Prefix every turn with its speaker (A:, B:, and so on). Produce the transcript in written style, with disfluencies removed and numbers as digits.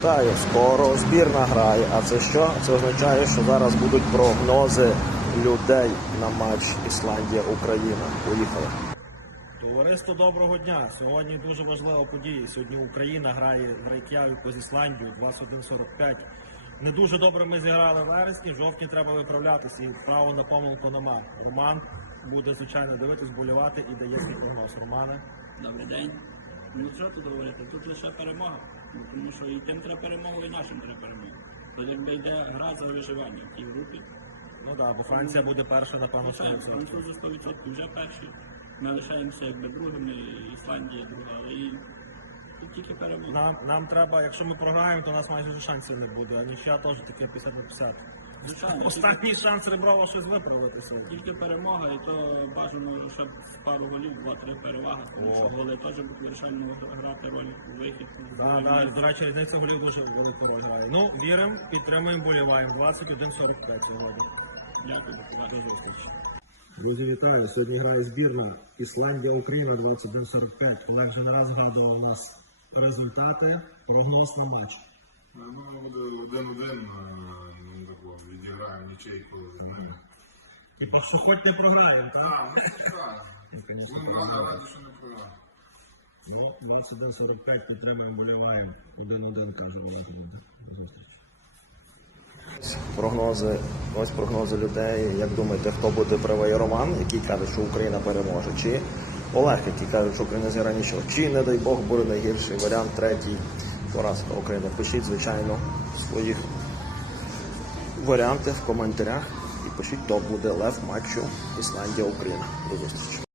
A: Скоро збірна грає. А це що? Це означає, що зараз будуть прогнози людей на матч Ісландія-Україна. Поїхали.
B: Товариство, доброго дня! Сьогодні дуже важлива подія. Сьогодні Україна грає в Рейк'явіку з Ісландією 21:45. Не дуже добре ми зіграли в вересні, в жовтні треба виправлятися і право на помилку нема. Роман буде, звичайно, дивитись, болівати і дає свій прогноз. Романе?
C: Добрий день. Ну що тут говорити? Тут лише перемога. Тому що і тим треба перемогу, і нашим треба перемогу. Тут якби йде гра за виживання в тій групі.
B: Ну так, бо Франція буде перша, напевно, 100%.
C: Французи 100% вже перші. Ми лишаємося якби другими, Ісландія друга, але і тут тільки перемога.
B: Нам треба, якщо ми програємо, то у нас майже шансів не буде, а нічия теж таке 50/50.
C: Звичайно,
B: Останній шанс Реброва щось виправити сьогодні.
C: тільки перемога, і то бажано, щоб з пару голів, 2-3 переваги, тому що голи теж будуть вирішально грати роль у вихід.
B: До речі, різниця голів дуже велику роль грає. Ну, віримо, підтримуємо, боліваємо. 21:45 сьогодні.
C: Дякую, до побачення.
B: До зустрічі.
A: Друзі, вітаю! Сьогодні грає збірна Ісландія-Україна 21:45. Олег вже не раз згадував у нас результати, прогноз на матч.
D: Ну, буде 1-1, такого, відіграємо нічейку з ними.
B: Типа, що хоч не програємо, так?
D: Будемо раді, що не програємо.
A: Ну, 21:45 підтримуємо, боліваємо. 1-1, каже Олег. До зустрічі. Ось прогнози людей. Як думаєте, хто буде правий? Роман, який каже, що Україна переможе, чи Олег, який каже, що Україна зіграє нічого, чи, не дай Бог, буде найгірший варіант, третій поразка України. Пишіть, звичайно, свої варіанти в коментарях і пишіть, хто буде лев матчу Ісландія-Україна. До зустрічі.